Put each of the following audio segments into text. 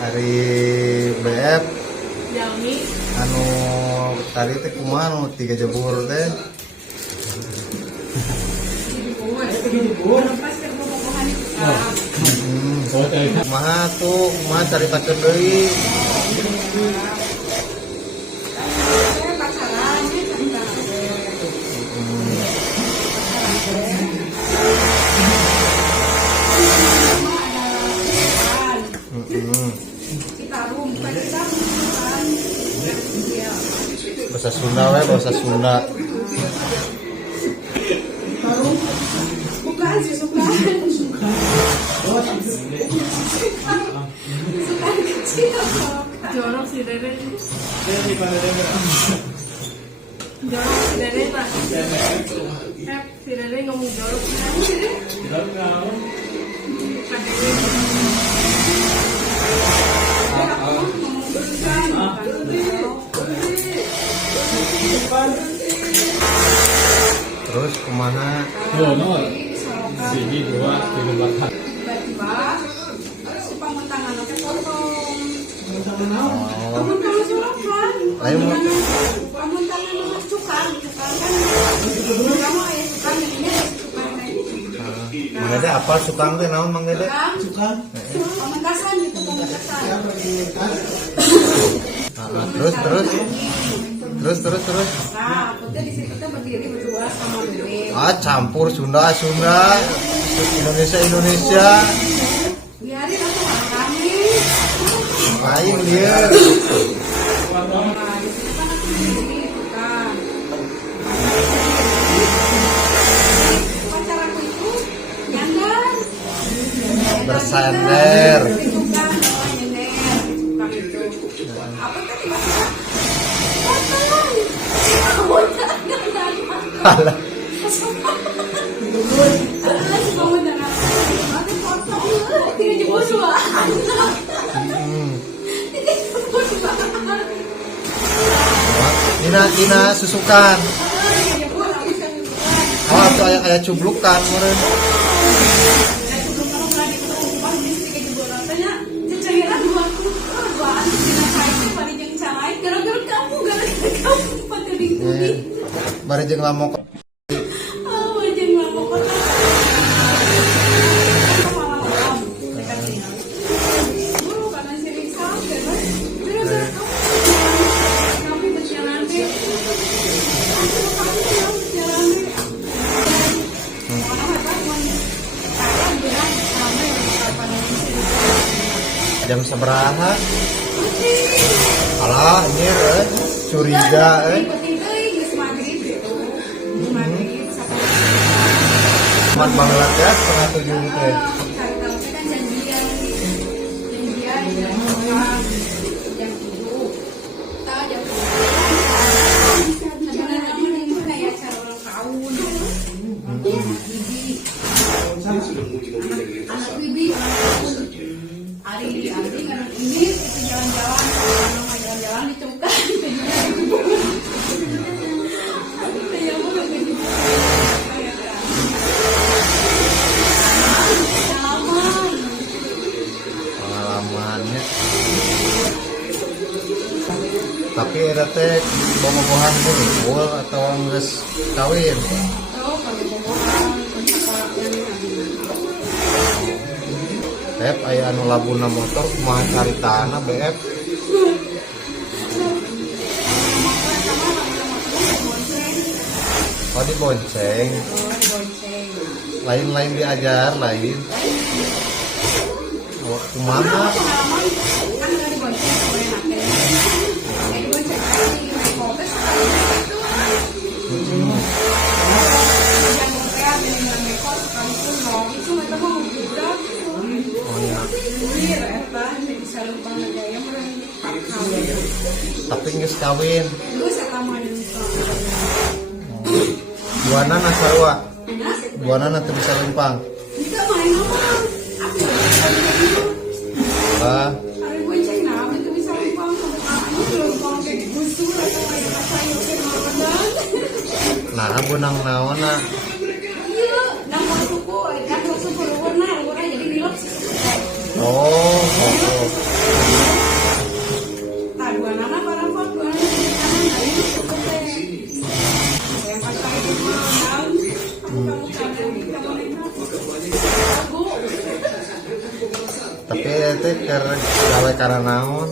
Hari BF Jalmi anu tadi teh kumaha anu 3 jebur teh. Kumaha tuh, kumaha caritakeun deui. Bahasa Sunda we, bahasa Sunda. bukan sih suka kecil jorok si Dede Pak si Dede ngomong jorok Terus kemana? Sini 2, 3, 4. tiba-tiba si pamutangan nanti potong Oh, pamutangan surapan lain mau pamutangan cukar kan kamu ayah cukar ini cukar Mang Dede apa sukang teh naon Mang Dede? pamentasan gitu pamentasan Terus. nah aku tuh di situ tuh berdiri berdua sama Bebe Campur Sunda Indonesia. biarin aku alami Lain dia. nah di situ kan aku berdiri gitu kan pacar aku itu nyandar Bersandar. itu kan nenek cukang itu apa tuh tiba-tiba Alah. Dina susukan. Oh, itu aya cublukan meureun. Bari jeung lamok. Jam sabaraha? Alah, ini curiga Mat banget ya, setengah 7 gitu ya. Anak bibi, hari kan ini itu jalan-jalan dicungkan. Pengalamannya. Tapi era teh bobogohan kumpul atau geus kawin. BF aya anu labuna motor kumaha caritana BF? Oh dibonceng. Lain diajar lain. Oh, kumaha? Tapi geus kawin. Buana na sarua. Buana na teu bisa lempang. Wah. Nah, benang naonna. Iya, nang suku, suku warna jadi nilok. Oh. Nah, dua nana barang kok dua nana di kanan nah ini cukup deh. Yang pakai di mana? Kamu kadang di kamar ini. Aku. Tapi itu gawe karena naon?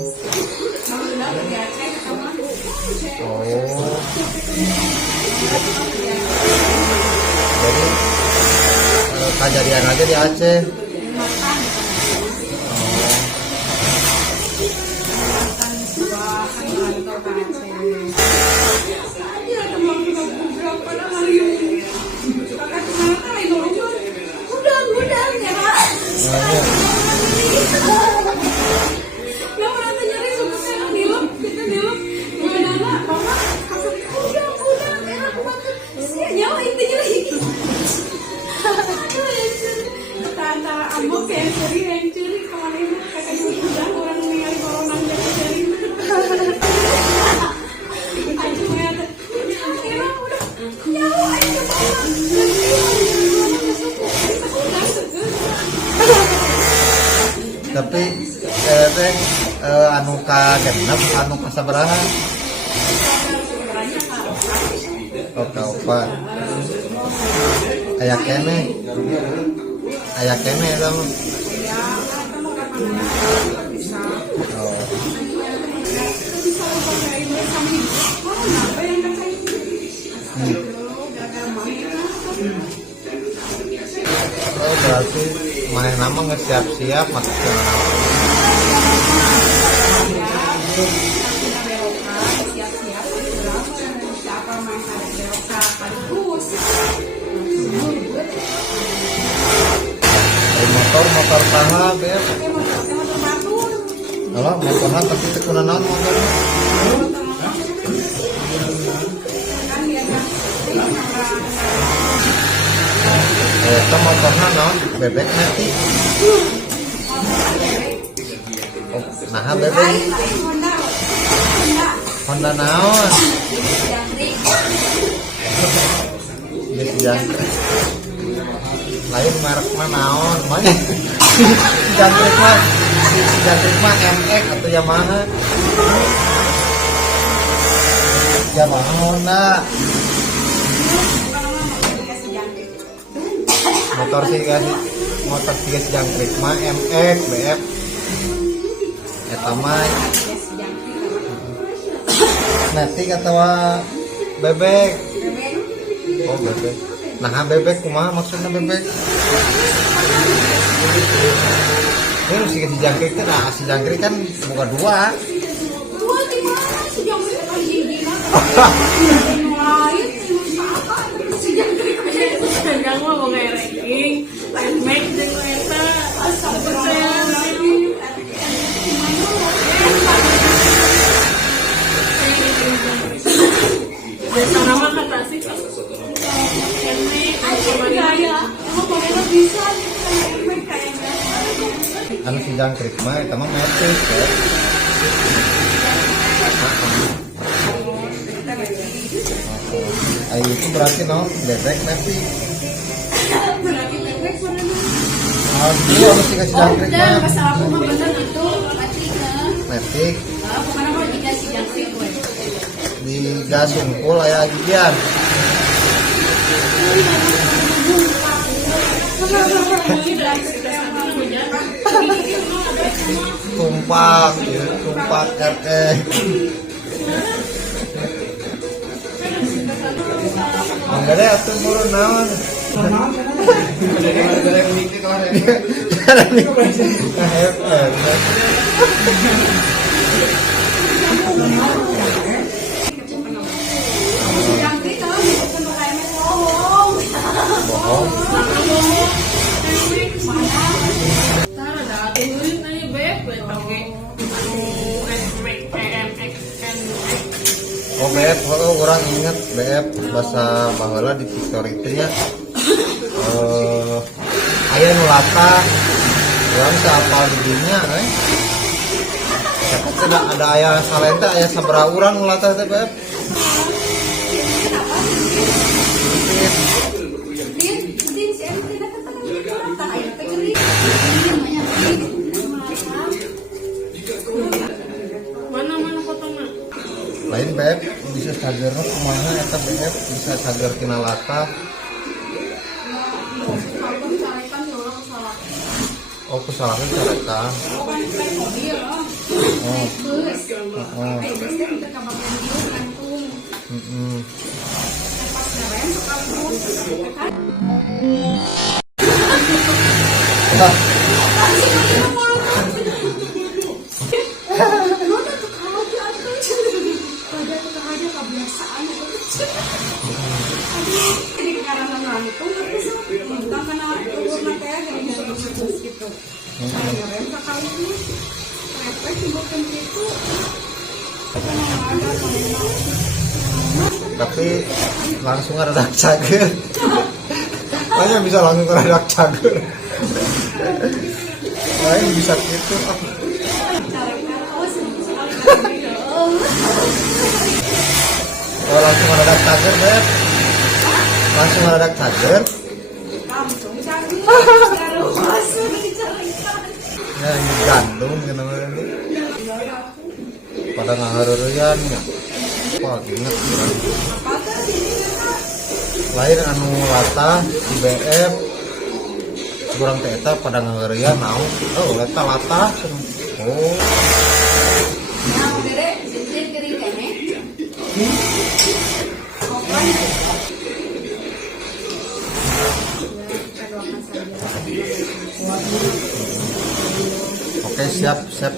Alhamdulillah di Aceh kamar. Oh. Jadi kejadian aja di Aceh. Makan. Makan sebuah kantor ke Aceh. Saja teman kita berapa hari ini. Kakak kemana lagi ngomong? Gudang ya Pak. Yang merasa nyari suka saya nilep, kita nilep. Gimana Papa? Aku gudang, enak banget. Sia nyawa intinya lagi. Tata ambok yang curi kemarin kakak gudang orang ningali corona jadi curi. Ayo ngeliat, kira udah nyawa aja Tapi teh anu ka genep anu ka sabaraha? Oh, kaopat. Aya kene dong. Oh. Oh, berarti main nama nggak siap-siap maksudnya. Motor paha beb. Kalau motornya tapi tekuna naon motornya. Itu motornya naon bebek nanti. Oh, nah bebek. Honda naon. Bis jangkrik. Lain merek mah naon, mana? Jangkrik mah MX atau Yamaha. Yamaha Honda. Motor sih jangkrik mah MX BF. Eta mah Matic atau bebek. Oh bebek. Nah bebek kumaha maksudnya bebek? Ini si jangkrik kan, nah si jangkrik kan buka dua. Dua di mana si jangkrik lagi gimana? Lain apa? Si jangkrik jangan mau ngereking, lain make jeung eta asal percaya lagi. Biasa nama kata sih. Anu si jangkrik mah eta mah Matic ya. Ayo itu berarti no bebek Matic. Berarti bebek sebenarnya. Iya mesti kasih jangkrik Dan mah. masalah aku mah bener itu Matic kan. Matic Bukan apa dikasih jangkrik gue. di gas sungkul aya gigian. Tumpak RT. Enggak deh atuh murun naon. Jangkrik kalau bukan pakai mes bohong. Bohong. Tara dah turunin aja beb, pakai Oh BF, orang ingat BF bahasa baheula di Victory itu nya. Aya nu lata, urang sapal di dinya ada aya salenta aya sabaraha urang nu lata teh BF. Din si Erin tidak katakan tak air tegeri. Namanya sagerna kumaha eta BF bisa sager tina latah. Kalau carikan ya orang salah. Oh kesalahan carekan. Oh kan naik mobil oh. Oh. Bus. Oh. Bus kan kita ke bagian itu gantung. Pas ngerem sekali terus. Kan? Nah, tapi langsung ada cager. Makanya bisa langsung ada cager. Lain bisa gitu. Oh langsung ada cager Beb. Langsung ada cager. Ya ini gandum kenapa ini? Pada ngaharereyan ya. Wah inget kan. Lain anu latah di BF kurang teta pada ngaharereyan naon. Oh lata latah. Oh. Nah, bere, jadi kering kene. Oke siap siap.